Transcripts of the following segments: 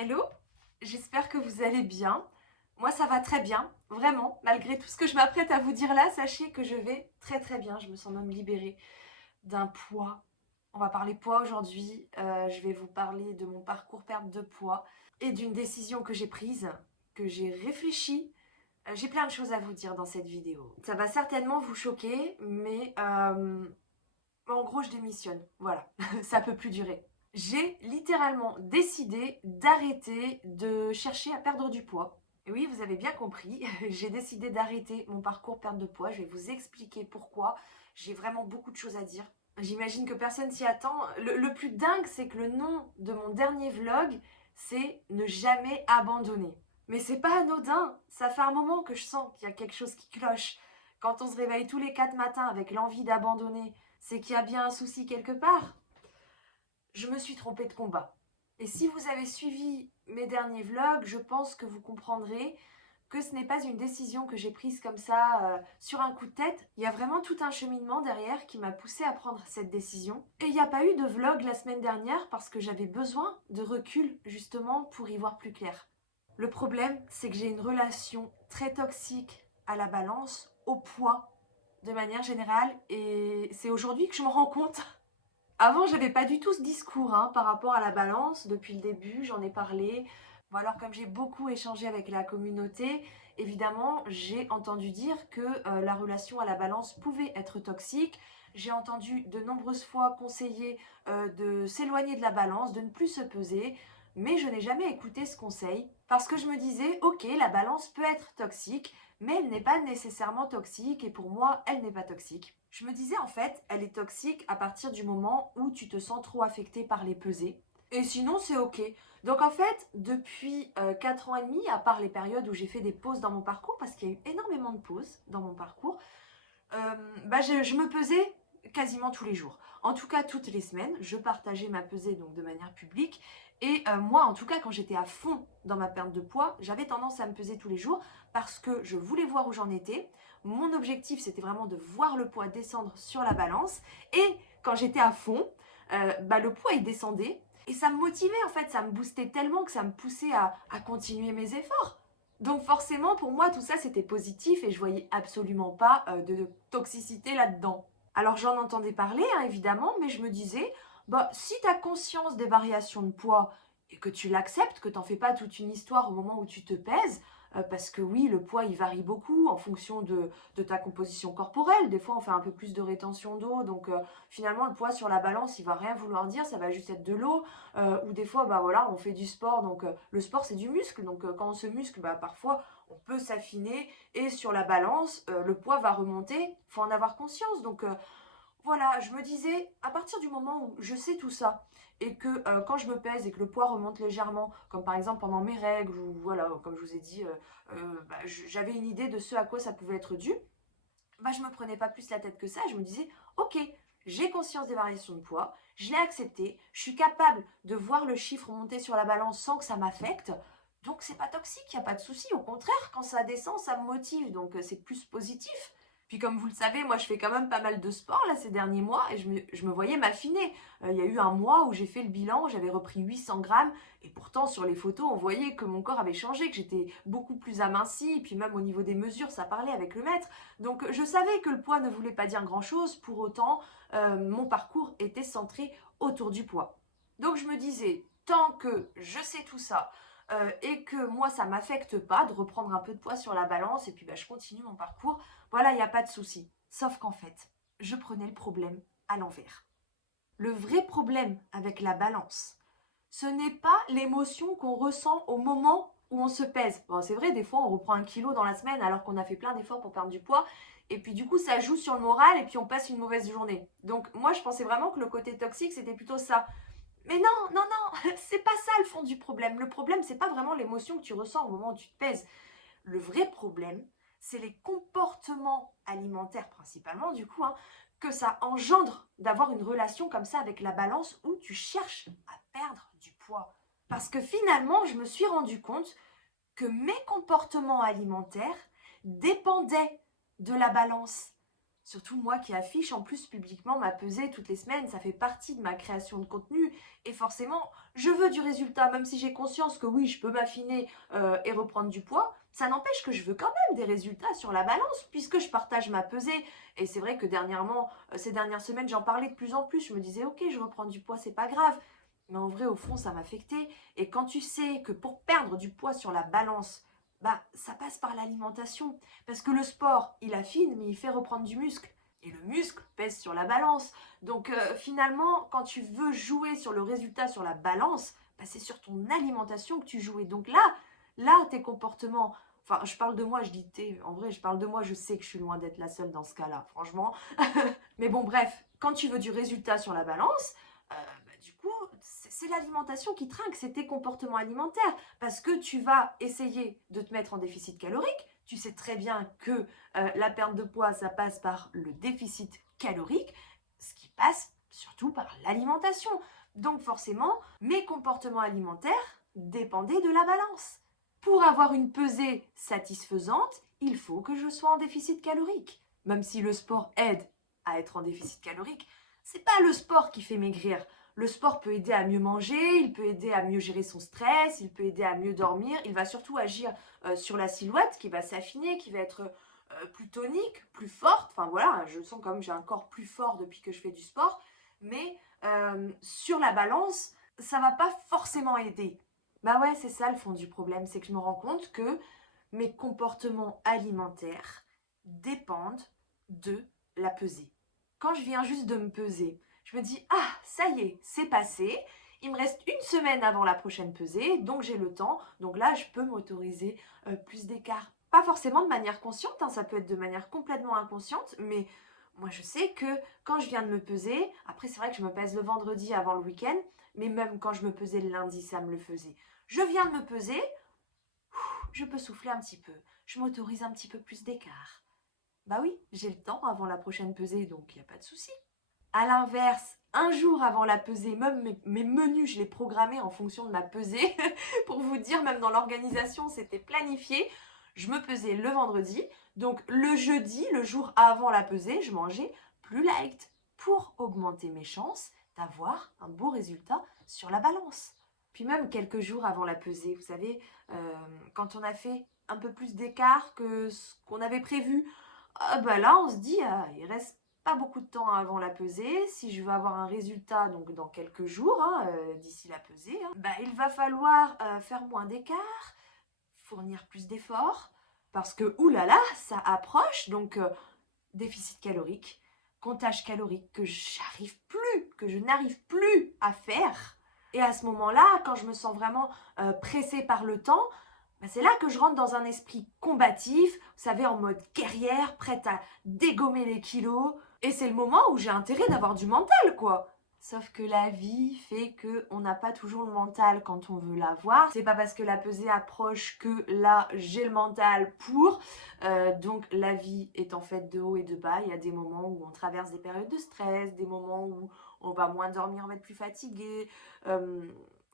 Hello, j'espère que vous allez bien. Moi ça va très bien, vraiment. Malgré tout ce que je m'apprête à vous dire là, sachez que je vais très très bien. Je me sens même libérée d'un poids. On va parler poids aujourd'hui. Je vais vous parler de mon parcours perte de poids et d'une décision que j'ai prise, que j'ai réfléchie. J'ai plein de choses à vous dire dans cette vidéo. Ça va certainement vous choquer, mais en gros je démissionne. Voilà, ça peut plus durer. J'ai littéralement décidé d'arrêter de chercher à perdre du poids. Et oui, vous avez bien compris, j'ai décidé d'arrêter mon parcours perte de poids. Je vais vous expliquer pourquoi. J'ai vraiment beaucoup de choses à dire. J'imagine que personne s'y attend. Le plus dingue, c'est que le nom de mon dernier vlog, c'est ne jamais abandonner. Mais c'est pas anodin. Ça fait un moment que je sens qu'il y a quelque chose qui cloche. Quand on se réveille tous les 4 matins avec l'envie d'abandonner, c'est qu'il y a bien un souci quelque part. Je me suis trompée de combat. Et si vous avez suivi mes derniers vlogs, je pense que vous comprendrez que ce n'est pas une décision que j'ai prise comme ça sur un coup de tête. Il y a vraiment tout un cheminement derrière qui m'a poussée à prendre cette décision. Et il n'y a pas eu de vlog la semaine dernière parce que j'avais besoin de recul justement pour y voir plus clair. Le problème, c'est que j'ai une relation très toxique à la balance, au poids de manière générale, et c'est aujourd'hui que je me rends compte. Avant, j'avais pas du tout ce discours par rapport à la balance. Depuis le début, j'en ai parlé. Bon, alors, comme j'ai beaucoup échangé avec la communauté, évidemment, j'ai entendu dire que la relation à la balance pouvait être toxique. J'ai entendu de nombreuses fois conseiller de s'éloigner de la balance, de ne plus se peser. Mais je n'ai jamais écouté ce conseil parce que je me disais, ok, la balance peut être toxique, mais elle n'est pas nécessairement toxique et pour moi, elle n'est pas toxique. Je me disais en fait, elle est toxique à partir du moment où tu te sens trop affecté par les pesées. Et sinon, c'est ok. Donc en fait, depuis 4 ans et demi, à part les périodes où j'ai fait des pauses dans mon parcours, parce qu'il y a eu énormément de pauses dans mon parcours, je me pesais quasiment tous les jours. En tout cas, toutes les semaines, je partageais ma pesée donc de manière publique. Et moi, en tout cas, quand j'étais à fond dans ma perte de poids, j'avais tendance à me peser tous les jours parce que je voulais voir où j'en étais. Mon objectif, c'était vraiment de voir le poids descendre sur la balance. Et quand j'étais à fond, le poids, il descendait. Et ça me motivait, en fait, ça me boostait tellement que ça me poussait à continuer mes efforts. Donc forcément, pour moi, tout ça, c'était positif et je voyais absolument pas de toxicité là-dedans. Alors j'en entendais parler, évidemment, mais je me disais, si tu as conscience des variations de poids et que tu l'acceptes, que tu n'en fais pas toute une histoire au moment où tu te pèses, parce que oui, le poids, il varie beaucoup en fonction de ta composition corporelle. Des fois, on fait un peu plus de rétention d'eau, donc finalement, le poids sur la balance, il va rien vouloir dire, ça va juste être de l'eau. Ou des fois, voilà, on fait du sport, donc le sport, c'est du muscle. Donc quand on se muscle, parfois, on peut s'affiner et sur la balance, le poids va remonter. Il faut en avoir conscience. Donc voilà, je me disais, à partir du moment où je sais tout ça, et que quand je me pèse et que le poids remonte légèrement, comme par exemple pendant mes règles, ou voilà, comme je vous ai dit, j'avais une idée de ce à quoi ça pouvait être dû, je me prenais pas plus la tête que ça, je me disais, ok, j'ai conscience des variations de poids, je l'ai accepté, je suis capable de voir le chiffre monter sur la balance sans que ça m'affecte, donc c'est pas toxique, il n'y a pas de souci, au contraire, quand ça descend, ça me motive, donc c'est plus positif. Puis comme vous le savez, moi je fais quand même pas mal de sport là ces derniers mois et je me voyais m'affiner. Il y a eu un mois où j'ai fait le bilan, j'avais repris 800 grammes et pourtant sur les photos on voyait que mon corps avait changé, que j'étais beaucoup plus amincie et puis même au niveau des mesures ça parlait avec le maître. Donc je savais que le poids ne voulait pas dire grand chose, pour autant mon parcours était centré autour du poids. Donc je me disais, tant que je sais tout ça, et que moi ça m'affecte pas de reprendre un peu de poids sur la balance et puis je continue mon parcours, voilà, il n'y a pas de souci. Sauf qu'en fait, je prenais le problème à l'envers. Le vrai problème avec la balance, ce n'est pas l'émotion qu'on ressent au moment où on se pèse. Bon, c'est vrai, des fois on reprend 1 kilo dans la semaine alors qu'on a fait plein d'efforts pour perdre du poids et puis du coup ça joue sur le moral et puis on passe une mauvaise journée. Donc moi je pensais vraiment que le côté toxique c'était plutôt ça. Mais non, non, non, c'est pas ça le fond du problème. Le problème, c'est pas vraiment l'émotion que tu ressens au moment où tu te pèses. Le vrai problème, c'est les comportements alimentaires principalement, du coup, que ça engendre d'avoir une relation comme ça avec la balance où tu cherches à perdre du poids. Parce que finalement, je me suis rendu compte que mes comportements alimentaires dépendaient de la balance. Surtout moi qui affiche en plus publiquement ma pesée toutes les semaines, ça fait partie de ma création de contenu. Et forcément, je veux du résultat, même si j'ai conscience que oui, je peux m'affiner et reprendre du poids. Ça n'empêche que je veux quand même des résultats sur la balance, puisque je partage ma pesée. Et c'est vrai que dernièrement, ces dernières semaines, j'en parlais de plus en plus. Je me disais, ok, je reprends du poids, c'est pas grave. Mais en vrai, au fond, ça m'affectait. Et quand tu sais que pour perdre du poids sur la balance, bah, ça passe par l'alimentation. Parce que le sport, il affine, mais il fait reprendre du muscle. Et le muscle pèse sur la balance. Donc finalement, quand tu veux jouer sur le résultat sur la balance, bah, c'est sur ton alimentation que tu joues. Et donc là, tes comportements... Enfin, je parle de moi, je dis t'es. En vrai, je parle de moi, je sais que je suis loin d'être la seule dans ce cas-là, franchement. Mais bon, bref, quand tu veux du résultat sur la balance, bah, du coup, c'est l'alimentation qui trinque, c'est tes comportements alimentaires. Parce que tu vas essayer de te mettre en déficit calorique. Tu sais très bien que la perte de poids, ça passe par le déficit calorique, ce qui passe surtout par l'alimentation. Donc forcément, mes comportements alimentaires dépendaient de la balance. Pour avoir une pesée satisfaisante, il faut que je sois en déficit calorique. Même si le sport aide à être en déficit calorique, c'est pas le sport qui fait maigrir. Le sport peut aider à mieux manger, il peut aider à mieux gérer son stress, il peut aider à mieux dormir, il va surtout agir sur la silhouette qui va s'affiner, qui va être plus tonique, plus forte. Enfin voilà, je sens comme j'ai un corps plus fort depuis que je fais du sport, mais sur la balance, ça va pas forcément aider. Bah ouais, c'est ça le fond du problème, c'est que je me rends compte que mes comportements alimentaires dépendent de la pesée. Quand je viens juste de me peser, je me dis, ah, ça y est, c'est passé. Il me reste une semaine avant la prochaine pesée, donc j'ai le temps. Donc là, je peux m'autoriser plus d'écart. Pas forcément de manière consciente, hein, ça peut être de manière complètement inconsciente, mais moi je sais que quand je viens de me peser, après c'est vrai que je me pèse le vendredi avant le week-end, mais même quand je me pesais le lundi, ça me le faisait. Je viens de me peser, je peux souffler un petit peu, je m'autorise un petit peu plus d'écart. Bah oui, j'ai le temps avant la prochaine pesée, donc il n'y a pas de souci. À l'inverse, un jour avant la pesée, même mes menus, je les programmais en fonction de ma pesée. Pour vous dire, même dans l'organisation, c'était planifié. Je me pesais le vendredi. Donc le jeudi, le jour avant la pesée, je mangeais plus light pour augmenter mes chances d'avoir un beau résultat sur la balance. Puis même quelques jours avant la pesée, vous savez, quand on a fait un peu plus d'écart que ce qu'on avait prévu, bah là on se dit, il reste pas beaucoup de temps avant la pesée. Si je veux avoir un résultat donc dans quelques jours, hein, d'ici la pesée, hein, bah, il va falloir faire moins d'écart, fournir plus d'efforts, parce que oulala, ça approche, donc déficit calorique, comptage calorique que je n'arrive plus à faire. Et à ce moment-là, quand je me sens vraiment pressée par le temps, bah, c'est là que je rentre dans un esprit combatif, vous savez, en mode guerrière, prête à dégommer les kilos. Et c'est le moment où j'ai intérêt d'avoir du mental, quoi. Sauf que la vie fait que on n'a pas toujours le mental quand on veut l'avoir. C'est pas parce que la pesée approche que là j'ai le mental pour. Donc la vie est en fait de haut et de bas. Il y a des moments où on traverse des périodes de stress, des moments où on va moins dormir, on va être plus fatigué.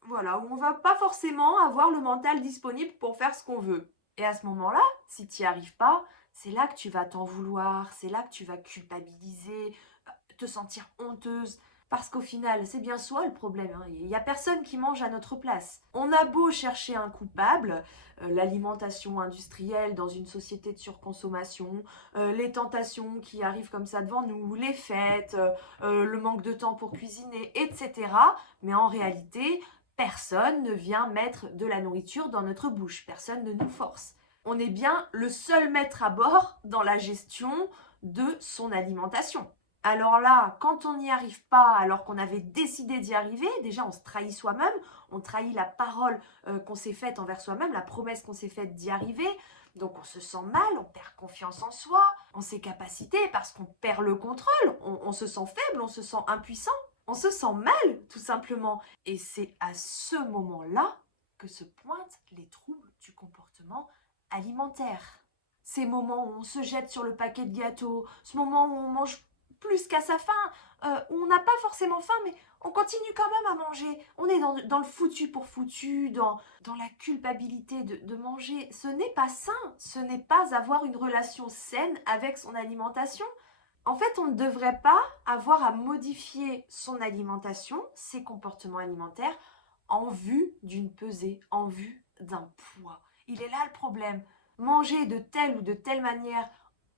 Voilà, où on va pas forcément avoir le mental disponible pour faire ce qu'on veut. Et à ce moment-là, si tu n'y arrives pas, c'est là que tu vas t'en vouloir, c'est là que tu vas culpabiliser, te sentir honteuse. Parce qu'au final, c'est bien soi le problème. Hein. Il n'y a personne qui mange à notre place. On a beau chercher un coupable, l'alimentation industrielle dans une société de surconsommation, les tentations qui arrivent comme ça devant nous, les fêtes, le manque de temps pour cuisiner, etc. Mais en réalité, personne ne vient mettre de la nourriture dans notre bouche. Personne ne nous force. On est bien le seul maître à bord dans la gestion de son alimentation. Alors là, quand on n'y arrive pas, alors qu'on avait décidé d'y arriver, déjà on se trahit soi-même, on trahit la parole qu'on s'est faite envers soi-même, la promesse qu'on s'est faite d'y arriver. Donc on se sent mal, on perd confiance en soi, en ses capacités, parce qu'on perd le contrôle, on se sent faible, on se sent impuissant, on se sent mal tout simplement. Et c'est à ce moment-là que se pointent les troubles du comportement alimentaire. Ces moments où on se jette sur le paquet de gâteaux, ce moment où on mange plus qu'à sa faim, où on n'a pas forcément faim, mais on continue quand même à manger. On est dans le foutu pour foutu, dans la culpabilité de manger. Ce n'est pas sain, ce n'est pas avoir une relation saine avec son alimentation. En fait, on ne devrait pas avoir à modifier son alimentation, ses comportements alimentaires, en vue d'une pesée, en vue d'un poids. Il est là le problème. Manger de telle ou de telle manière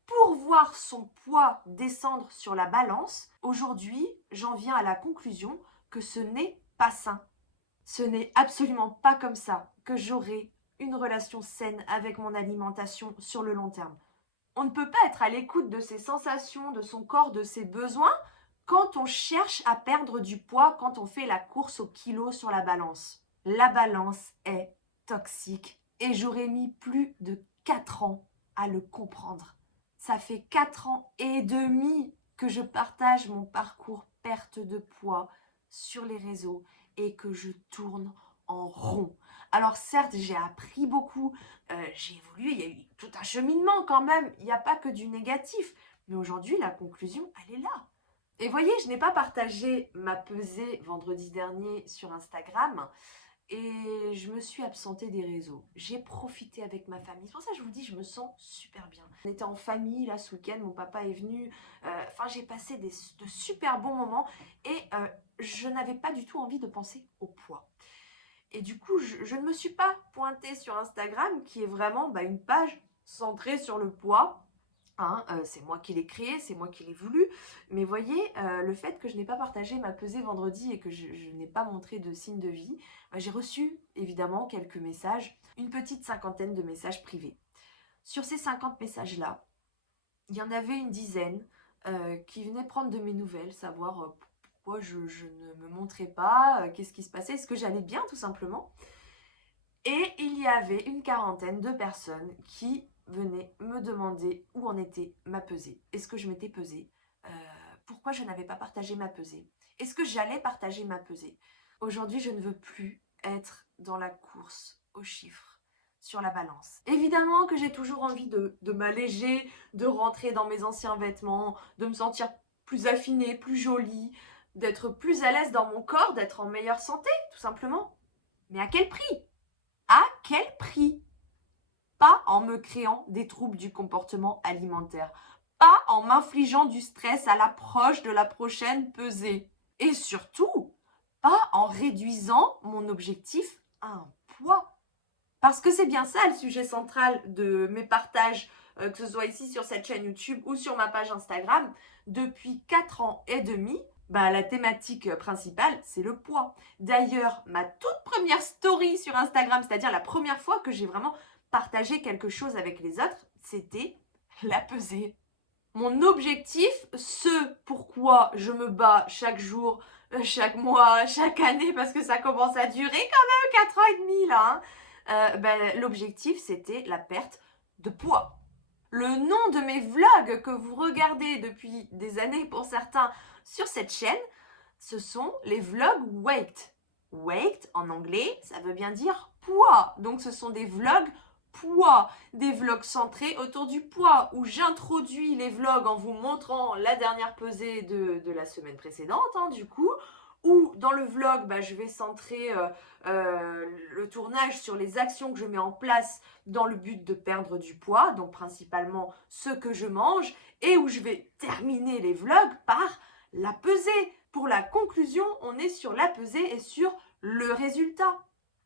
pour voir son poids descendre sur la balance, aujourd'hui, j'en viens à la conclusion que ce n'est pas sain. Ce n'est absolument pas comme ça que j'aurai une relation saine avec mon alimentation sur le long terme. On ne peut pas être à l'écoute de ses sensations, de son corps, de ses besoins quand on cherche à perdre du poids, quand on fait la course au kilo sur la balance. La balance est toxique et j'aurais mis plus de 4 ans à le comprendre. Ça fait 4 ans et demi que je partage mon parcours perte de poids sur les réseaux et que je tourne en rond. Alors certes, j'ai appris beaucoup, j'ai évolué, il y a eu tout un cheminement quand même, il n'y a pas que du négatif. Mais aujourd'hui, la conclusion, elle est là. Et voyez, je n'ai pas partagé ma pesée vendredi dernier sur Instagram et je me suis absentée des réseaux. J'ai profité avec ma famille. C'est pour ça que je vous dis, je me sens super bien. On était en famille là ce week-end, mon papa est venu. J'ai passé de super bons moments et je n'avais pas du tout envie de penser au poids. Et du coup, je ne me suis pas pointée sur Instagram, qui est vraiment une page centrée sur le poids. C'est moi qui l'ai créé, c'est moi qui l'ai voulu. Mais voyez, le fait que je n'ai pas partagé ma pesée vendredi et que je n'ai pas montré de signe de vie, j'ai reçu évidemment quelques messages, une petite 50aine de messages privés. Sur ces 50 messages-là, il y en avait une dizaine qui venaient prendre de mes nouvelles, savoir pourquoi je ne me montrais pas, qu'est-ce qui se passait, est-ce que j'allais bien tout simplement. Et il y avait une quarantaine de personnes qui venaient me demander où en était ma pesée. Est-ce que je m'étais pesée, pourquoi je n'avais pas partagé ma pesée, est-ce que j'allais partager ma pesée. Aujourd'hui, je ne veux plus être dans la course aux chiffres sur la balance. Évidemment que j'ai toujours envie de m'alléger, de rentrer dans mes anciens vêtements, de me sentir plus affinée, plus jolie, d'être plus à l'aise dans mon corps, d'être en meilleure santé, tout simplement. Mais à quel prix? À quel prix? Pas en me créant des troubles du comportement alimentaire. Pas en m'infligeant du stress à l'approche de la prochaine pesée. Et surtout, pas en réduisant mon objectif à un poids. Parce que c'est bien ça le sujet central de mes partages, que ce soit ici sur cette chaîne YouTube ou sur ma page Instagram. Depuis 4 ans et demi, la thématique principale, c'est le poids. D'ailleurs, ma toute première story sur Instagram, c'est-à-dire la première fois que j'ai vraiment partagé quelque chose avec les autres, c'était la pesée. Mon objectif, ce pourquoi je me bats chaque jour, chaque mois, chaque année, parce que ça commence à durer quand même 4 ans et demi là, l'objectif c'était la perte de poids. Le nom de mes vlogs que vous regardez depuis des années pour certains sur cette chaîne, ce sont les vlogs weight. Weight en anglais, ça veut bien dire poids. Donc ce sont des vlogs poids, des vlogs centrés autour du poids où j'introduis les vlogs en vous montrant la dernière pesée de la semaine précédente du coup, ou dans le vlog je vais centrer le tournage sur les actions que je mets en place dans le but de perdre du poids, donc principalement ce que je mange, et où je vais terminer les vlogs par la pesée. Pour la conclusion, on est sur la pesée et sur le résultat.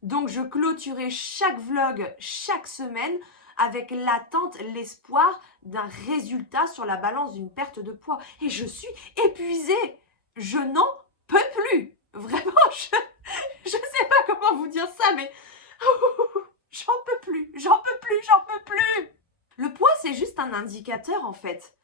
Donc je clôturais chaque vlog chaque semaine avec l'attente, l'espoir d'un résultat sur la balance d'une perte de poids. Et je suis épuisée. Je n'en peux plus. Vraiment, je sais pas comment vous dire ça, mais j'en peux plus, j'en peux plus, j'en peux plus. Le poids, c'est juste un indicateur en fait.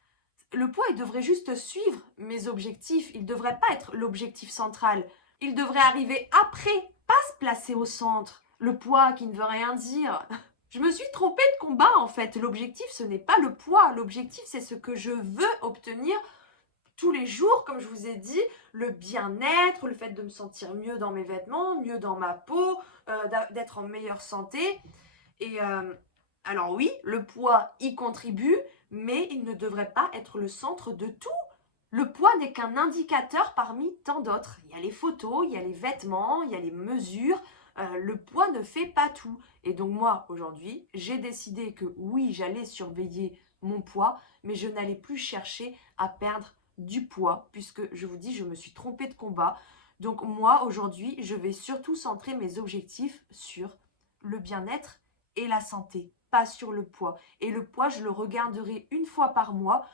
Le poids, il devrait juste suivre mes objectifs. Il ne devrait pas être l'objectif central. Il devrait arriver après, pas se placer au centre. Le poids qui ne veut rien dire. Je me suis trompée de combat en fait. L'objectif, ce n'est pas le poids. L'objectif, c'est ce que je veux obtenir tous les jours, comme je vous ai dit, le bien-être, le fait de me sentir mieux dans mes vêtements, mieux dans ma peau, d'être en meilleure santé. Et alors oui, le poids y contribue, mais il ne devrait pas être le centre de tout. Le poids n'est qu'un indicateur parmi tant d'autres. Il y a les photos, il y a les vêtements, il y a les mesures. Le poids ne fait pas tout. Et donc moi, aujourd'hui, j'ai décidé que oui, j'allais surveiller mon poids, mais je n'allais plus chercher à perdre du poids, puisque je vous dis, je me suis trompée de combat. Donc moi, aujourd'hui, je vais surtout centrer mes objectifs sur le bien-être et la santé, pas sur le poids. Et le poids, je le regarderai une fois par mois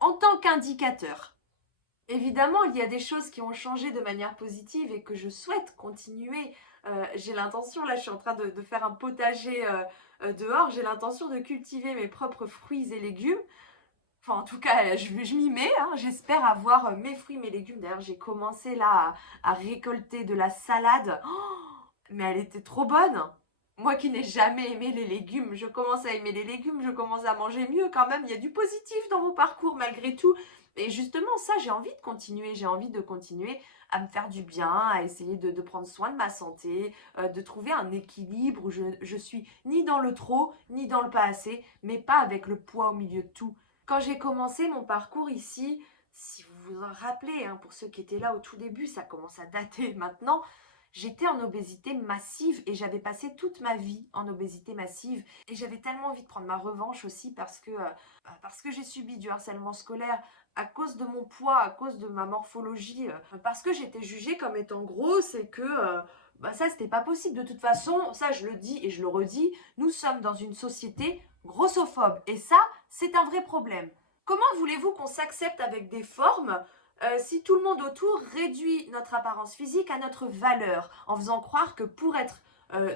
en tant qu'indicateur. Évidemment, il y a des choses qui ont changé de manière positive et que je souhaite continuer. J'ai l'intention, là je suis en train de faire un potager dehors, j'ai l'intention de cultiver mes propres fruits et légumes. Enfin, en tout cas, je m'y mets, hein. J'espère avoir mes fruits, mes légumes. D'ailleurs, j'ai commencé là à récolter de la salade. Oh, mais elle était trop bonne. Moi qui n'ai jamais aimé les légumes, je commence à aimer les légumes, je commence à manger mieux quand même. Il y a du positif dans mon parcours malgré tout. Et justement, ça, j'ai envie de continuer. J'ai envie de continuer à me faire du bien, à essayer de prendre soin de ma santé, de trouver un équilibre où je suis ni dans le trop, ni dans le pas assez, mais pas avec le poids au milieu de tout. Quand j'ai commencé mon parcours ici, si vous vous en rappelez, hein, pour ceux qui étaient là au tout début, ça commence à dater maintenant, j'étais en obésité massive et j'avais passé toute ma vie en obésité massive. Et j'avais tellement envie de prendre ma revanche aussi parce que j'ai subi du harcèlement scolaire à cause de mon poids, à cause de ma morphologie, parce que j'étais jugée comme étant grosse et que ça, c'était pas possible. De toute façon, ça, je le dis et je le redis, nous sommes dans une société grossophobe. Et ça, c'est un vrai problème. Comment voulez-vous qu'on s'accepte avec des formes si tout le monde autour réduit notre apparence physique à notre valeur, en faisant croire que pour être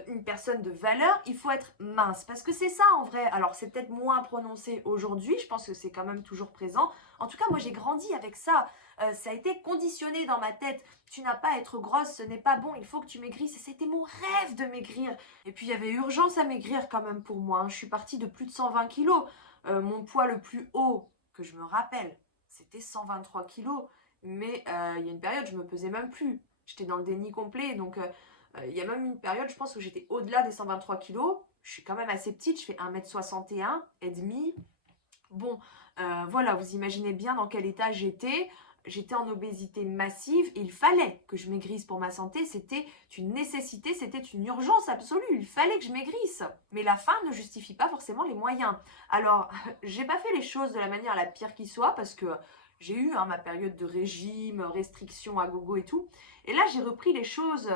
une personne de valeur, il faut être mince. Parce que c'est ça en vrai. Alors c'est peut-être moins prononcé aujourd'hui, je pense que c'est quand même toujours présent. En tout cas, moi j'ai grandi avec ça. Ça a été conditionné dans ma tête. Tu n'as pas à être grosse, ce n'est pas bon, il faut que tu maigrisses. Et c'était mon rêve de maigrir. Et puis il y avait urgence à maigrir quand même pour moi, hein. Je suis partie de plus de 120 kilos. Mon poids le plus haut, que je me rappelle, c'était 123 kilos. Mais il y a une période, je me pesais même plus. J'étais dans le déni complet. Donc il y a même une période, je pense, où j'étais au-delà des 123 kilos. Je suis quand même assez petite, je fais 1m61 et demi. Bon, voilà, vous imaginez bien dans quel état j'étais. J'étais en obésité massive et il fallait que je maigrisse pour ma santé. C'était une nécessité, c'était une urgence absolue. Il fallait que je maigrisse. Mais la fin ne justifie pas forcément les moyens. Alors, j'ai pas fait les choses de la manière la pire qui soit parce que j'ai eu ma période de régime, restriction à gogo et tout. Et là, j'ai repris les choses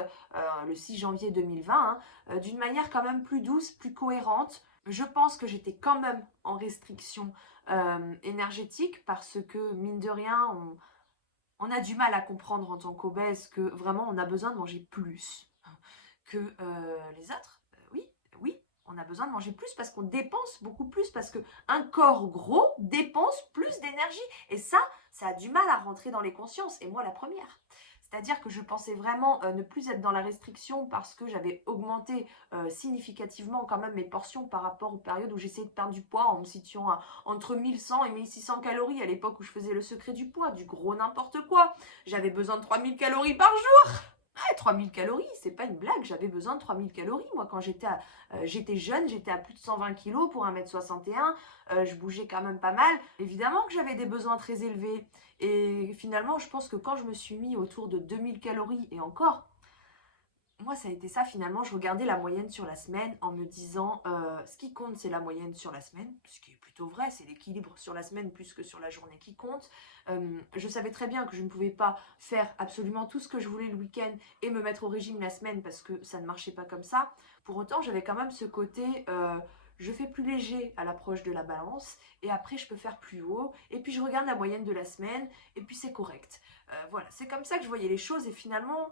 le 6 janvier 2020 d'une manière quand même plus douce, plus cohérente. Je pense que j'étais quand même en restriction énergétique parce que, mine de rien, on a du mal à comprendre en tant qu'obèse que vraiment on a besoin de manger plus que les autres. Oui, oui, on a besoin de manger plus parce qu'on dépense beaucoup plus, parce qu'un corps gros dépense plus d'énergie. Et ça a du mal à rentrer dans les consciences, et moi la première. C'est-à-dire que je pensais vraiment ne plus être dans la restriction parce que j'avais augmenté significativement quand même mes portions par rapport aux périodes où j'essayais de perdre du poids en me situant entre 1100 et 1600 calories à l'époque où je faisais le secret du poids, du gros n'importe quoi. J'avais besoin de 3000 calories par jour. Ouais, 3000 calories, c'est pas une blague, j'avais besoin de 3000 calories. Moi, quand j'étais jeune, j'étais à plus de 120 kilos pour 1m61, je bougeais quand même pas mal. Évidemment que j'avais des besoins très élevés. Et finalement, je pense que quand je me suis mis autour de 2000 calories, et encore, moi, ça a été ça finalement. Je regardais la moyenne sur la semaine en me disant ce qui compte, c'est la moyenne sur la semaine, ce qui est plutôt vrai, c'est l'équilibre sur la semaine plus que sur la journée qui compte. Je savais très bien que je ne pouvais pas faire absolument tout ce que je voulais le week-end et me mettre au régime la semaine parce que ça ne marchait pas comme ça. Pour autant, j'avais quand même ce côté je fais plus léger à l'approche de la balance et après je peux faire plus haut et puis je regarde la moyenne de la semaine et puis c'est correct. Voilà, c'est comme ça que je voyais les choses et finalement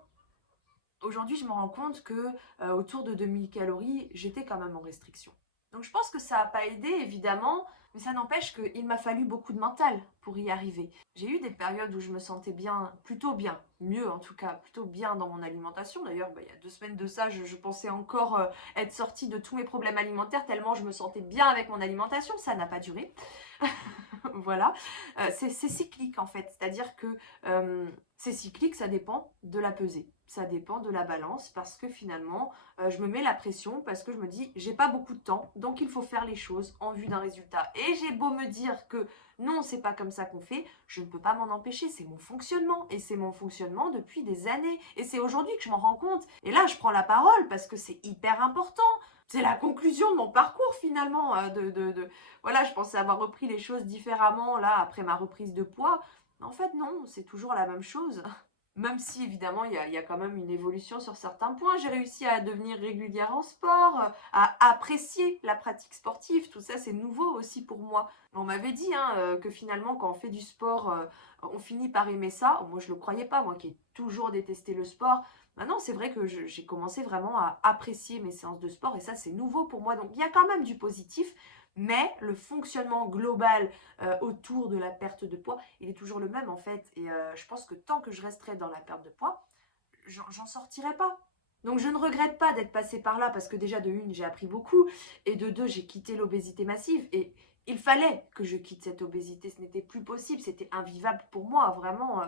aujourd'hui, je me rends compte que autour de 2000 calories, j'étais quand même en restriction. Donc je pense que ça n'a pas aidé, évidemment, mais ça n'empêche qu'il m'a fallu beaucoup de mental pour y arriver. J'ai eu des périodes où je me sentais bien, plutôt bien, mieux en tout cas, plutôt bien dans mon alimentation. D'ailleurs, il y a 2 semaines de ça, je pensais encore être sortie de tous mes problèmes alimentaires tellement je me sentais bien avec mon alimentation. Ça n'a pas duré. Voilà, c'est cyclique en fait, c'est-à-dire que c'est cyclique, ça dépend de la pesée, ça dépend de la balance parce que finalement je me mets la pression parce que je me dis j'ai pas beaucoup de temps donc il faut faire les choses en vue d'un résultat et j'ai beau me dire que non c'est pas comme ça qu'on fait, je ne peux pas m'en empêcher, c'est mon fonctionnement et c'est mon fonctionnement depuis des années et c'est aujourd'hui que je m'en rends compte et là je prends la parole parce que c'est hyper important. c'est la conclusion de mon parcours finalement. Voilà, je pensais avoir repris les choses différemment là après ma reprise de poids. Mais en fait non, c'est toujours la même chose. Même si évidemment il y a quand même une évolution sur certains points. J'ai réussi à devenir régulière en sport, à apprécier la pratique sportive. Tout ça c'est nouveau aussi pour moi. On m'avait dit que finalement quand on fait du sport, on finit par aimer ça. Moi je ne le croyais pas, moi qui ai toujours détesté le sport. Maintenant, c'est vrai que j'ai commencé vraiment à apprécier mes séances de sport et ça, c'est nouveau pour moi. Donc, il y a quand même du positif, mais le fonctionnement global autour de la perte de poids, il est toujours le même en fait. Et je pense que tant que je resterai dans la perte de poids, j'en sortirai pas. Donc, je ne regrette pas d'être passée par là parce que déjà, de une, j'ai appris beaucoup et de deux, j'ai quitté l'obésité massive et il fallait que je quitte cette obésité. Ce n'était plus possible, c'était invivable pour moi, vraiment.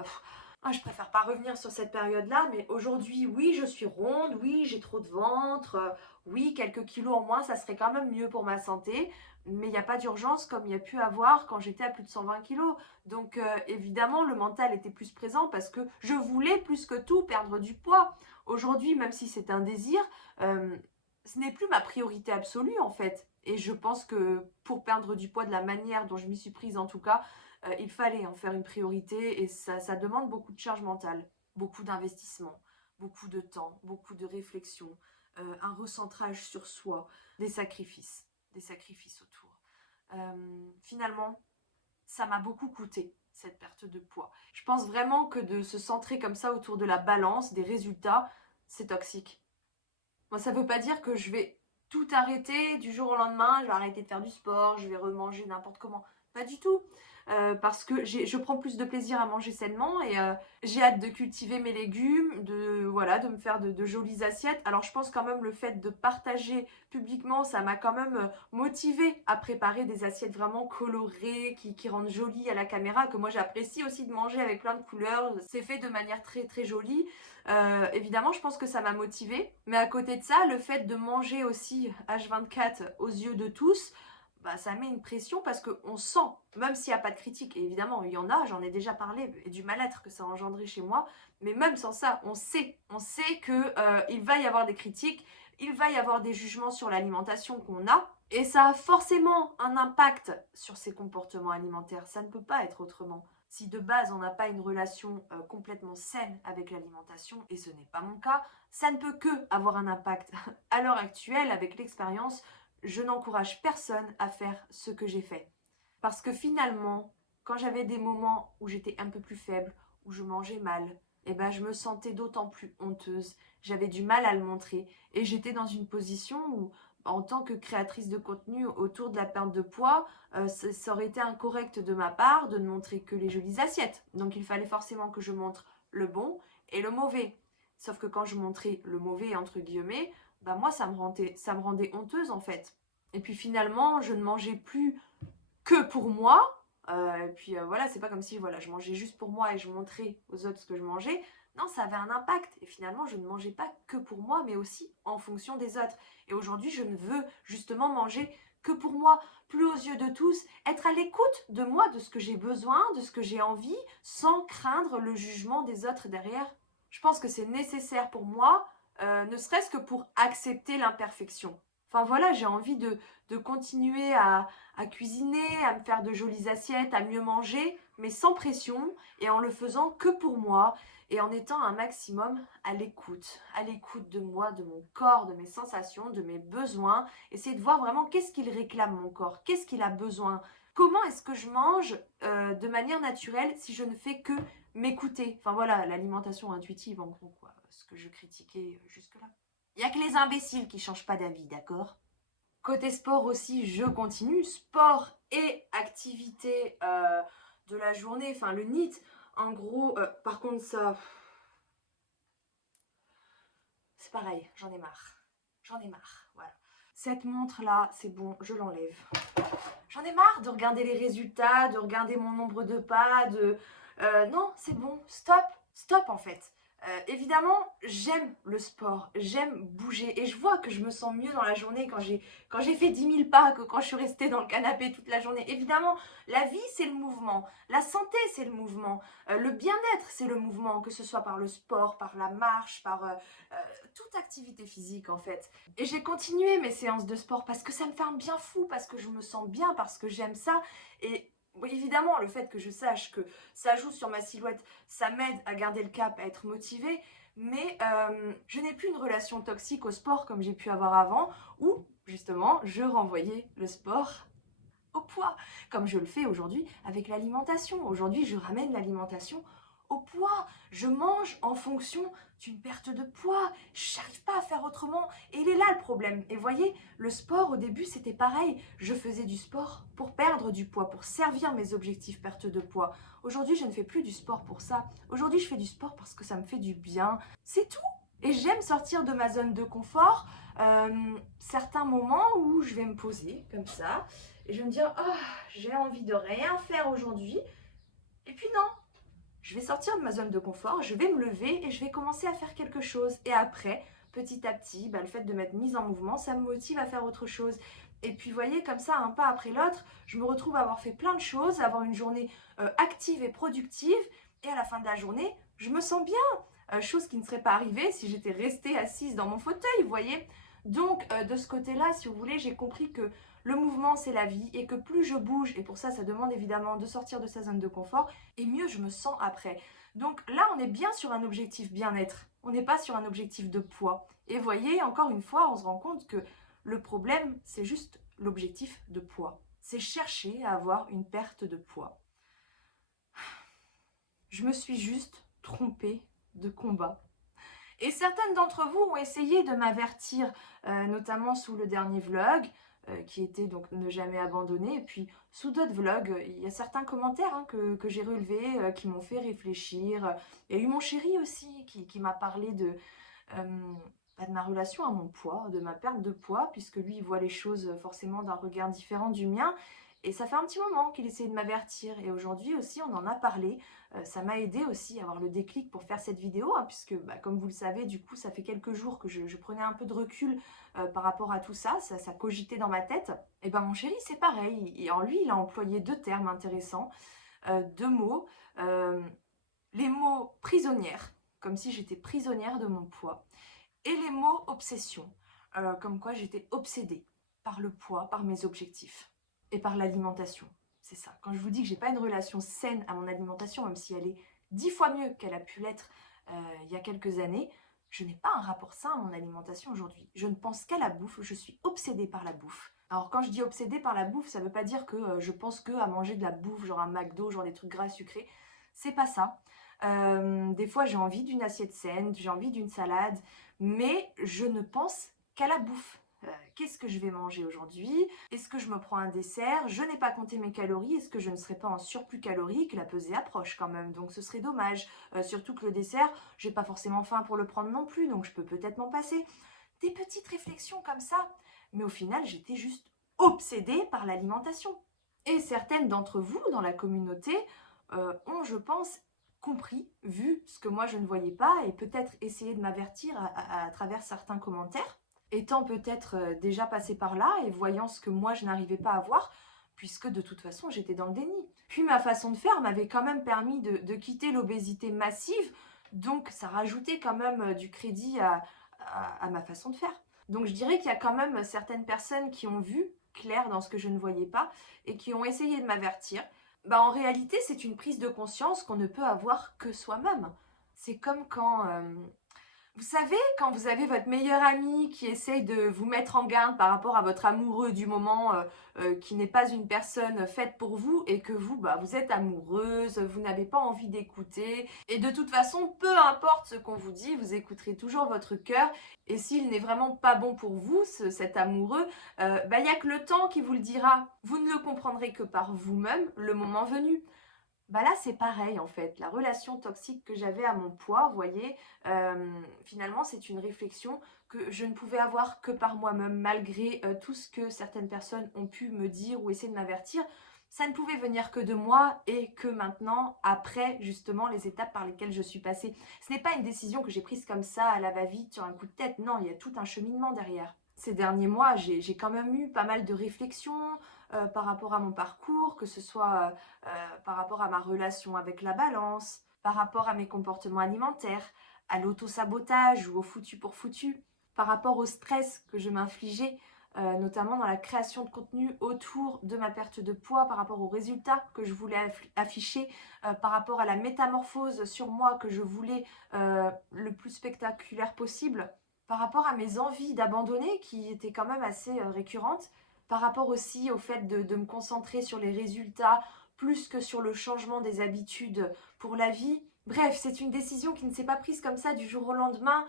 Je préfère pas revenir sur cette période-là, mais aujourd'hui, oui, je suis ronde, oui, j'ai trop de ventre, oui, quelques kilos en moins, ça serait quand même mieux pour ma santé, mais il n'y a pas d'urgence comme il y a pu avoir quand j'étais à plus de 120 kilos. Donc évidemment, le mental était plus présent parce que je voulais plus que tout perdre du poids. Aujourd'hui, même si c'est un désir, ce n'est plus ma priorité absolue en fait. Et je pense que pour perdre du poids de la manière dont je m'y suis prise en tout cas, il fallait en faire une priorité et ça demande beaucoup de charge mentale, beaucoup d'investissement, beaucoup de temps, beaucoup de réflexion, un recentrage sur soi, des sacrifices autour. Finalement, ça m'a beaucoup coûté cette perte de poids. Je pense vraiment que de se centrer comme ça autour de la balance, des résultats, c'est toxique. Moi, ça ne veut pas dire que je vais tout arrêter du jour au lendemain, je vais arrêter de faire du sport, je vais remanger n'importe comment. Pas du tout. Parce que je prends plus de plaisir à manger sainement et j'ai hâte de cultiver mes légumes, de me faire de jolies assiettes. Alors je pense quand même le fait de partager publiquement, ça m'a quand même motivée à préparer des assiettes vraiment colorées, qui rendent jolies à la caméra, que moi j'apprécie aussi de manger avec plein de couleurs. C'est fait de manière très très jolie. Évidemment, je pense que ça m'a motivée. Mais à côté de ça, le fait de manger aussi H24 aux yeux de tous, ça met une pression parce qu'on sent, même s'il n'y a pas de critique, et évidemment il y en a, j'en ai déjà parlé, et du mal-être que ça a engendré chez moi, mais même sans ça, on sait qu'il va y avoir des critiques, il va y avoir des jugements sur l'alimentation qu'on a, et ça a forcément un impact sur ses comportements alimentaires, ça ne peut pas être autrement. Si de base on n'a pas une relation complètement saine avec l'alimentation, et ce n'est pas mon cas, ça ne peut que avoir un impact. À l'heure actuelle, avec l'expérience, je n'encourage personne à faire ce que j'ai fait. Parce que finalement, quand j'avais des moments où j'étais un peu plus faible, où je mangeais mal, je me sentais d'autant plus honteuse. J'avais du mal à le montrer. Et j'étais dans une position où, en tant que créatrice de contenu autour de la perte de poids, ça aurait été incorrect de ma part de ne montrer que les jolies assiettes. Donc il fallait forcément que je montre le bon et le mauvais. Sauf que quand je montrais le mauvais, entre guillemets, moi, ça me rendait honteuse en fait. Et puis finalement, je ne mangeais plus que pour moi. Et puis voilà, c'est pas comme si je mangeais juste pour moi et je montrais aux autres ce que je mangeais. Non, ça avait un impact. Et finalement, je ne mangeais pas que pour moi, mais aussi en fonction des autres. Et aujourd'hui, je ne veux justement manger que pour moi, plus aux yeux de tous, être à l'écoute de moi, de ce que j'ai besoin, de ce que j'ai envie, sans craindre le jugement des autres derrière. Je pense que c'est nécessaire pour moi, ne serait-ce que pour accepter l'imperfection. Enfin voilà, j'ai envie de continuer à cuisiner, à me faire de jolies assiettes, à mieux manger, mais sans pression et en le faisant que pour moi et en étant un maximum à l'écoute de moi, de mon corps, de mes sensations, de mes besoins. Essayer de voir vraiment qu'est-ce qu'il réclame mon corps, qu'est-ce qu'il a besoin, comment est-ce que je mange de manière naturelle si je ne fais que m'écouter. Enfin voilà, l'alimentation intuitive en gros, quoi, ce que je critiquais jusque-là. Il n'y a que les imbéciles qui ne changent pas d'avis, d'accord? Côté sport aussi, je continue. Sport et activité de la journée, enfin le NEAT. En gros, par contre ça, c'est pareil, j'en ai marre. J'en ai marre, voilà. Cette montre-là, c'est bon, je l'enlève. J'en ai marre de regarder les résultats, de regarder mon nombre de pas, non, c'est bon, stop en fait. Évidemment, j'aime le sport, j'aime bouger et je vois que je me sens mieux dans la journée quand j'ai fait 10 000 pas que quand je suis restée dans le canapé toute la journée. Évidemment, la vie c'est le mouvement, la santé c'est le mouvement, le bien-être c'est le mouvement, que ce soit par le sport, par la marche, par toute activité physique en fait. Et j'ai continué mes séances de sport parce que ça me fait un bien fou, parce que je me sens bien, parce que j'aime ça. Et oui, évidemment, le fait que je sache que ça joue sur ma silhouette, ça m'aide à garder le cap, à être motivée, mais je n'ai plus une relation toxique au sport comme j'ai pu avoir avant, où justement je renvoyais le sport au poids, comme je le fais aujourd'hui avec l'alimentation. Aujourd'hui, je ramène l'alimentation au poids. Je mange en fonction d'une perte de poids. Je n'arrive pas à faire autrement. Et il est là le problème. Et voyez, le sport, au début, c'était pareil. Je faisais du sport pour perdre du poids, pour servir mes objectifs perte de poids. Aujourd'hui, je ne fais plus du sport pour ça. Aujourd'hui, je fais du sport parce que ça me fait du bien. C'est tout. Et j'aime sortir de ma zone de confort. Certains moments où je vais me poser comme ça et je vais me dire, oh, j'ai envie de rien faire aujourd'hui. Et puis non, je vais sortir de ma zone de confort, je vais me lever et je vais commencer à faire quelque chose. Et après, petit à petit, le fait de m'être mise en mouvement, ça me motive à faire autre chose. Et puis, vous voyez, comme ça, un pas après l'autre, je me retrouve à avoir fait plein de choses, à avoir une journée active et productive. Et à la fin de la journée, je me sens bien. Chose qui ne serait pas arrivée si j'étais restée assise dans mon fauteuil, vous voyez. Donc, de ce côté-là, si vous voulez, j'ai compris que le mouvement, c'est la vie et que plus je bouge, et pour ça, ça demande évidemment de sortir de sa zone de confort, et mieux je me sens après. Donc là, on est bien sur un objectif bien-être. On n'est pas sur un objectif de poids. Et vous voyez, encore une fois, on se rend compte que le problème, c'est juste l'objectif de poids. C'est chercher à avoir une perte de poids. Je me suis juste trompée de combat. Et certaines d'entre vous ont essayé de m'avertir, notamment sous le dernier vlog, qui était donc ne jamais abandonner. Et puis sous d'autres vlogs, il y a certains commentaires que j'ai relevés, qui m'ont fait réfléchir. Il y a eu mon chéri aussi qui m'a parlé de ma relation à mon poids, de ma perte de poids, puisque lui il voit les choses forcément d'un regard différent du mien. Et ça fait un petit moment qu'il essaie de m'avertir. Et aujourd'hui aussi, on en a parlé. Ça m'a aidé aussi à avoir le déclic pour faire cette vidéo, puisque comme vous le savez, du coup, ça fait quelques jours que je prenais un peu de recul par rapport à tout ça. Ça cogitait dans ma tête. Et mon chéri, c'est pareil. Et en lui, il a employé deux termes intéressants, deux mots. Les mots prisonnière, comme si j'étais prisonnière de mon poids. Et les mots obsession, comme quoi j'étais obsédée par le poids, par mes objectifs. Et par l'alimentation, c'est ça. Quand je vous dis que j'ai pas une relation saine à mon alimentation, même si elle est 10 fois mieux qu'elle a pu l'être il y a quelques années, je n'ai pas un rapport sain à mon alimentation aujourd'hui. Je ne pense qu'à la bouffe, je suis obsédée par la bouffe. Alors quand je dis obsédée par la bouffe, ça veut pas dire que je pense que à manger de la bouffe, genre un McDo, genre des trucs gras sucrés. C'est pas ça. Des fois j'ai envie d'une assiette saine, j'ai envie d'une salade, mais je ne pense qu'à la bouffe. Qu'est-ce que je vais manger aujourd'hui? Est-ce que je me prends un dessert? Je n'ai pas compté mes calories. Est-ce que je ne serai pas en surplus calorique? La pesée approche quand même, donc ce serait dommage. Surtout que le dessert, j'ai pas forcément faim pour le prendre non plus, donc je peux peut-être m'en passer. Des petites réflexions comme ça. Mais au final, j'étais juste obsédée par l'alimentation. Et certaines d'entre vous dans la communauté ont, je pense, compris, vu ce que moi je ne voyais pas et peut-être essayé de m'avertir à travers certains commentaires. Étant peut-être déjà passé par là et voyant ce que moi je n'arrivais pas à voir, puisque de toute façon j'étais dans le déni. Puis ma façon de faire m'avait quand même permis de quitter l'obésité massive, donc ça rajoutait quand même du crédit à ma façon de faire. Donc je dirais qu'il y a quand même certaines personnes qui ont vu clair dans ce que je ne voyais pas et qui ont essayé de m'avertir. En réalité c'est une prise de conscience qu'on ne peut avoir que soi-même. C'est comme quand... vous savez, quand vous avez votre meilleur ami qui essaye de vous mettre en garde par rapport à votre amoureux du moment, qui n'est pas une personne faite pour vous et que vous, vous êtes amoureuse, vous n'avez pas envie d'écouter. Et de toute façon, peu importe ce qu'on vous dit, vous écouterez toujours votre cœur. Et s'il n'est vraiment pas bon pour vous, cet amoureux, il n'y a que le temps qui vous le dira. Vous ne le comprendrez que par vous-même le moment venu. Là, c'est pareil en fait. La relation toxique que j'avais à mon poids, vous voyez, finalement, c'est une réflexion que je ne pouvais avoir que par moi-même, malgré tout ce que certaines personnes ont pu me dire ou essayer de m'avertir. Ça ne pouvait venir que de moi et que maintenant, après justement les étapes par lesquelles je suis passée. Ce n'est pas une décision que j'ai prise comme ça à la va-vite sur un coup de tête, non, il y a tout un cheminement derrière. Ces derniers mois, j'ai quand même eu pas mal de réflexions par rapport à mon parcours, que ce soit par rapport à ma relation avec la balance, par rapport à mes comportements alimentaires, à l'auto-sabotage ou au foutu pour foutu, par rapport au stress que je m'infligeais, notamment dans la création de contenu autour de ma perte de poids, par rapport aux résultats que je voulais afficher, par rapport à la métamorphose sur moi que je voulais le plus spectaculaire possible, par rapport à mes envies d'abandonner qui étaient quand même assez récurrentes, par rapport aussi au fait de me concentrer sur les résultats plus que sur le changement des habitudes pour la vie. Bref, c'est une décision qui ne s'est pas prise comme ça du jour au lendemain.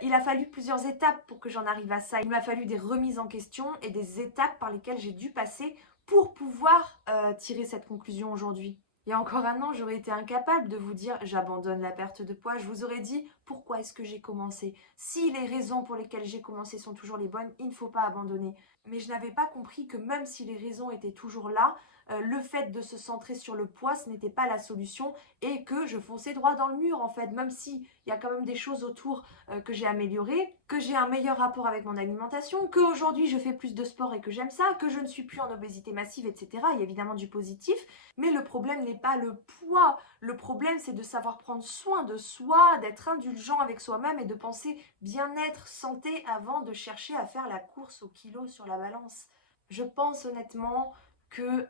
Il a fallu plusieurs étapes pour que j'en arrive à ça. Il m'a fallu des remises en question et des étapes par lesquelles j'ai dû passer pour pouvoir tirer cette conclusion aujourd'hui. Il y a encore un an, j'aurais été incapable de vous dire j'abandonne la perte de poids. Je vous aurais dit pourquoi est-ce que j'ai commencé. Si les raisons pour lesquelles j'ai commencé sont toujours les bonnes, il ne faut pas abandonner. Mais je n'avais pas compris que même si les raisons étaient toujours là, le fait de se centrer sur le poids, ce n'était pas la solution et que je fonçais droit dans le mur en fait, même s'il y a quand même des choses autour que j'ai améliorées, que j'ai un meilleur rapport avec mon alimentation, qu'aujourd'hui je fais plus de sport et que j'aime ça, que je ne suis plus en obésité massive, etc. Il y a évidemment du positif, mais le problème n'est pas le poids, le problème c'est de savoir prendre soin de soi, d'être indulgent avec soi-même et de penser bien-être, santé avant de chercher à faire la course au kilo sur la balance. Je pense honnêtement que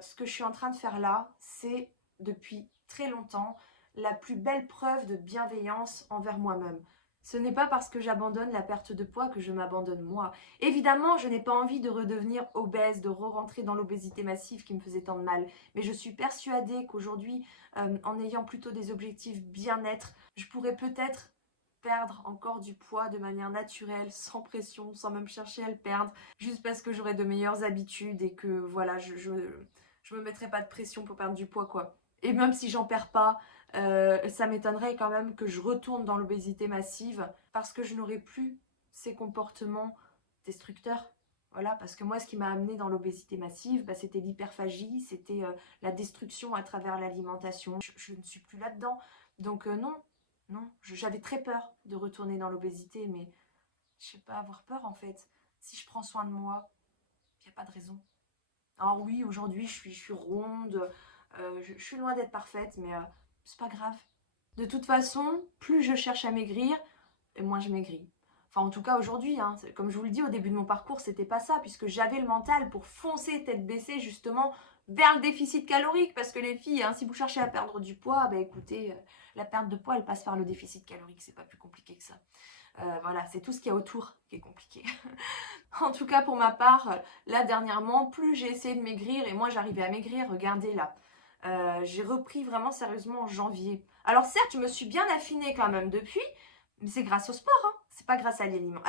ce que je suis en train de faire là, c'est depuis très longtemps la plus belle preuve de bienveillance envers moi-même. Ce n'est pas parce que j'abandonne la perte de poids que je m'abandonne moi. Évidemment, je n'ai pas envie de redevenir obèse, de re-rentrer dans l'obésité massive qui me faisait tant de mal. Mais je suis persuadée qu'aujourd'hui, en ayant plutôt des objectifs bien-être, je pourrais peut-être perdre encore du poids de manière naturelle, sans pression, sans même chercher à le perdre, juste parce que j'aurai de meilleures habitudes et que voilà, je me mettrai pas de pression pour perdre du poids quoi. Et même si j'en perds pas, ça m'étonnerait quand même que je retourne dans l'obésité massive parce que je n'aurai plus ces comportements destructeurs. Voilà, parce que moi, ce qui m'a amené dans l'obésité massive, bah, c'était l'hyperphagie, c'était la destruction à travers l'alimentation. Je ne suis plus là-dedans. Donc non, non, j'avais très peur de retourner dans l'obésité, mais je sais pas, avoir peur en fait. Si je prends soin de moi, il n'y a pas de raison. Alors oui, aujourd'hui, je suis ronde, je suis loin d'être parfaite, mais c'est pas grave. De toute façon, plus je cherche à maigrir, et moins je maigris. Enfin, en tout cas, aujourd'hui, hein, comme je vous le dis, au début de mon parcours, c'était pas ça, puisque j'avais le mental pour foncer tête baissée, justement, vers le déficit calorique. Parce que les filles, hein, si vous cherchez à perdre du poids, bah écoutez, la perte de poids, elle passe par le déficit calorique. C'est pas plus compliqué que ça. Voilà, c'est tout ce qu'il y a autour qui est compliqué. En tout cas, pour ma part, là, dernièrement, plus j'ai essayé de maigrir, et moi, j'arrivais à maigrir, regardez là. J'ai repris vraiment sérieusement en janvier. Alors certes, je me suis bien affinée quand même depuis, mais c'est grâce au sport, hein. C'est pas grâce à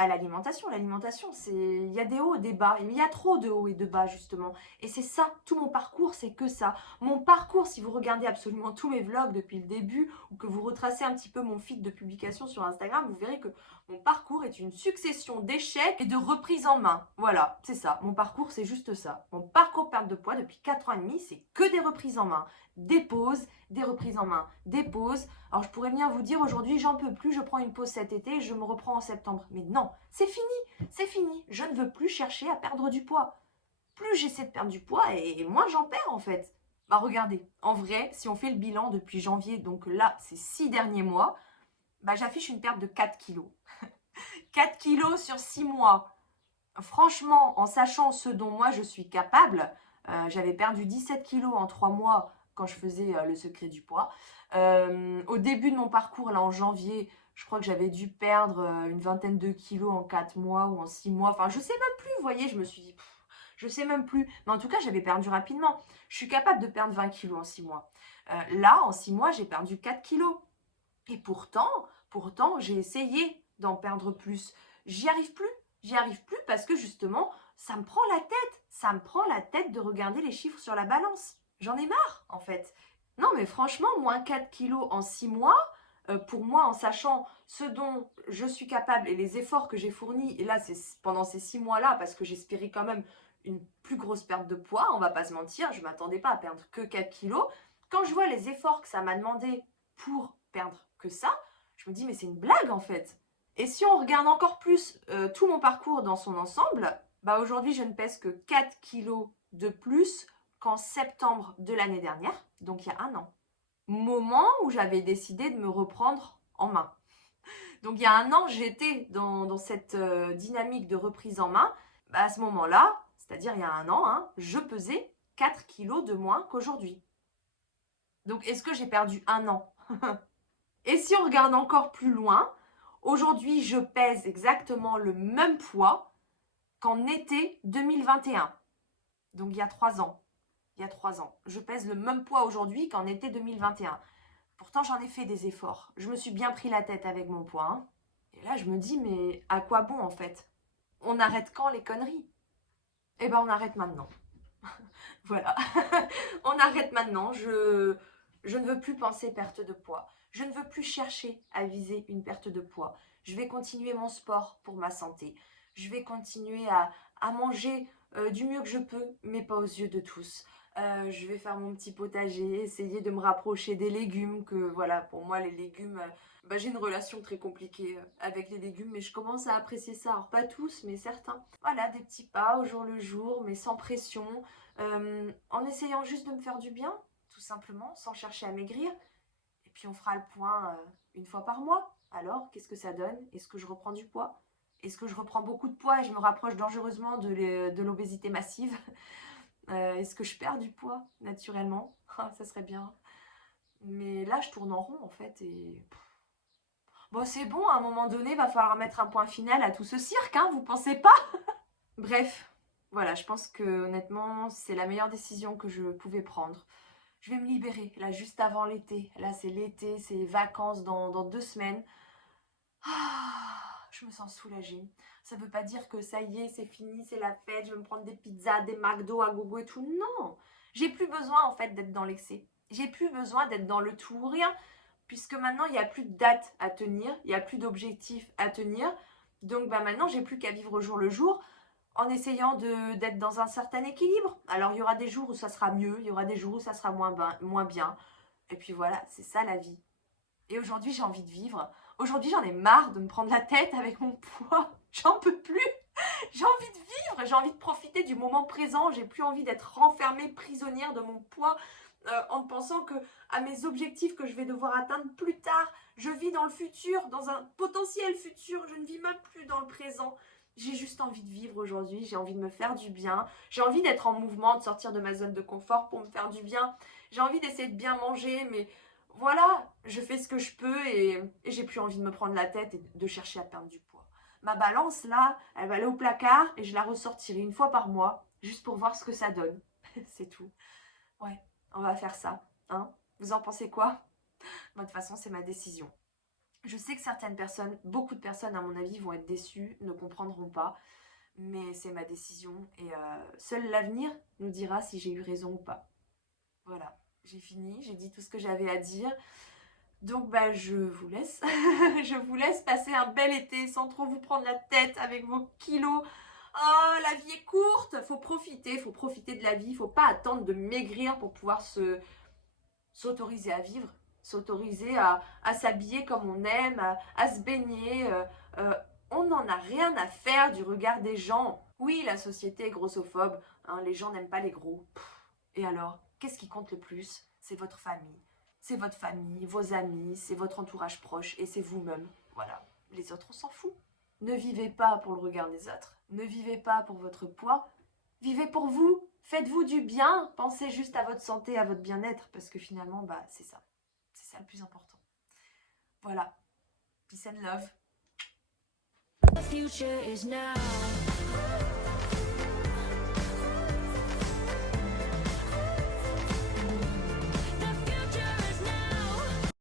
l'alimentation. L'alimentation, il y a des hauts, des bas. Il y a trop de hauts et de bas, justement. Et c'est ça, tout mon parcours, c'est que ça. Mon parcours, si vous regardez absolument tous mes vlogs depuis le début, ou que vous retracez un petit peu mon feed de publication sur Instagram, vous verrez que mon parcours est une succession d'échecs et de reprises en main. Voilà, c'est ça. Mon parcours, c'est juste ça. Mon parcours perte de poids depuis 4 ans et demi, c'est que des reprises en main. Des pauses, des reprises en main, des pauses. Alors je pourrais bien vous dire aujourd'hui, j'en peux plus, je prends une pause cet été, je me reprends en septembre. Mais non, c'est fini, c'est fini. Je ne veux plus chercher à perdre du poids. Plus j'essaie de perdre du poids et moins j'en perds en fait. Bah regardez, en vrai, si on fait le bilan depuis janvier, donc là, ces 6 derniers mois, bah j'affiche une perte de 4 kilos. 4 kilos sur 6 mois. Franchement, en sachant ce dont moi je suis capable, j'avais perdu 17 kilos en 3 mois quand je faisais le secret du poids. Au début de mon parcours, là en janvier, je crois que j'avais dû perdre une vingtaine de kilos en 4 mois ou en 6 mois. Enfin, je sais même plus, vous voyez, je me suis dit, je sais même plus. Mais en tout cas, j'avais perdu rapidement. Je suis capable de perdre 20 kilos en 6 mois. Là, en 6 mois, j'ai perdu 4 kilos. Et pourtant, j'ai essayé d'en perdre plus. J'y arrive plus. J'y arrive plus parce que justement, ça me prend la tête. Ça me prend la tête de regarder les chiffres sur la balance. J'en ai marre, en fait. Non, mais franchement, moins 4 kilos en 6 mois, pour moi, en sachant ce dont je suis capable et les efforts que j'ai fournis, et là, c'est pendant ces 6 mois-là, parce que j'espérais quand même une plus grosse perte de poids, on va pas se mentir, je m'attendais pas à perdre que 4 kilos. Quand je vois les efforts que ça m'a demandé pour perdre que ça, je me dis mais c'est une blague en fait. Et si on regarde encore plus tout mon parcours dans son ensemble, bah aujourd'hui je ne pèse que 4 kilos de plus qu'en septembre de l'année dernière, donc il y a un an. Moment où j'avais décidé de me reprendre en main. Donc il y a un an, j'étais dans cette dynamique de reprise en main. Bah, à ce moment-là, c'est-à-dire il y a un an, hein, je pesais 4 kilos de moins qu'aujourd'hui. Donc est-ce que j'ai perdu un an? Et si on regarde encore plus loin, aujourd'hui je pèse exactement le même poids qu'en été 2021. Donc il y a 3 ans. Il y a 3 ans. Je pèse le même poids aujourd'hui qu'en été 2021. Pourtant, j'en ai fait des efforts. Je me suis bien pris la tête avec mon poids. Hein. Et là, je me dis, mais à quoi bon en fait? On arrête quand les conneries? Eh ben, on arrête maintenant. Voilà. On arrête maintenant. Je ne veux plus penser perte de poids. Je ne veux plus chercher à viser une perte de poids. Je vais continuer mon sport pour ma santé. Je vais continuer à manger du mieux que je peux, mais pas aux yeux de tous. Je vais faire mon petit potager, essayer de me rapprocher des légumes, que voilà, pour moi les légumes, bah, j'ai une relation très compliquée avec les légumes, mais je commence à apprécier ça, alors pas tous, mais certains. Voilà, des petits pas au jour le jour, mais sans pression, en essayant juste de me faire du bien, tout simplement, sans chercher à maigrir, et puis on fera le point une fois par mois. Alors, qu'est-ce que ça donne? Est-ce que je reprends du poids? Est-ce que je reprends beaucoup de poids et je me rapproche dangereusement de l'obésité massive? Est-ce que je perds du poids naturellement? Ça serait bien. Mais là, je tourne en rond en fait. Et bon, c'est bon, à un moment donné, va falloir mettre un point final à tout ce cirque, hein, vous pensez pas? Bref, voilà, je pense que honnêtement, c'est la meilleure décision que je pouvais prendre. Je vais me libérer, là, juste avant l'été. Là, c'est l'été, c'est les vacances dans 2 semaines. Je me sens soulagée. Ça veut pas dire que ça y est, c'est fini, c'est la fête, je vais me prendre des pizzas, des McDo à gogo et tout. Non, j'ai plus besoin en fait d'être dans l'excès. J'ai plus besoin d'être dans le tout ou rien, puisque maintenant il n'y a plus de date à tenir, il n'y a plus d'objectif à tenir. Donc bah, maintenant j'ai plus qu'à vivre au jour le jour en essayant d'être dans un certain équilibre. Alors il y aura des jours où ça sera mieux, il y aura des jours où ça sera moins bien. Et puis voilà, c'est ça la vie. Et aujourd'hui, j'ai envie de vivre. Aujourd'hui, j'en ai marre de me prendre la tête avec mon poids. J'en peux plus. J'ai envie de vivre. J'ai envie de profiter du moment présent. J'ai plus envie d'être renfermée, prisonnière de mon poids en pensant que à mes objectifs que je vais devoir atteindre plus tard. Je vis dans le futur, dans un potentiel futur. Je ne vis même plus dans le présent. J'ai juste envie de vivre aujourd'hui. J'ai envie de me faire du bien. J'ai envie d'être en mouvement, de sortir de ma zone de confort pour me faire du bien. J'ai envie d'essayer de bien manger, mais voilà, je fais ce que je peux et j'ai plus envie de me prendre la tête et de chercher à perdre du poids. Ma balance, là, elle va aller au placard et je la ressortirai une fois par mois, juste pour voir ce que ça donne. C'est tout. Ouais, on va faire ça. Hein? Vous en pensez quoi? Moi, de toute façon, c'est ma décision. Je sais que certaines personnes, beaucoup de personnes, à mon avis, vont être déçues, ne comprendront pas. Mais c'est ma décision et seul l'avenir nous dira si j'ai eu raison ou pas. Voilà. J'ai fini, j'ai dit tout ce que j'avais à dire. Donc je vous laisse. Je vous laisse passer un bel été sans trop vous prendre la tête avec vos kilos. Oh, la vie est courte, faut profiter de la vie. Faut pas attendre de maigrir pour pouvoir s'autoriser à vivre, s'autoriser à s'habiller comme on aime, à se baigner. On n'en a rien à faire du regard des gens. Oui, la société est grossophobe, hein, les gens n'aiment pas les gros. Et alors, qu'est-ce qui compte le plus? C'est votre famille. C'est votre famille, vos amis, c'est votre entourage proche et c'est vous-même. Voilà, les autres, on s'en fout. Ne vivez pas pour le regard des autres. Ne vivez pas pour votre poids. Vivez pour vous. Faites-vous du bien. Pensez juste à votre santé, à votre bien-être. Parce que finalement, c'est ça. C'est ça le plus important. Voilà. Peace and love. The future is now.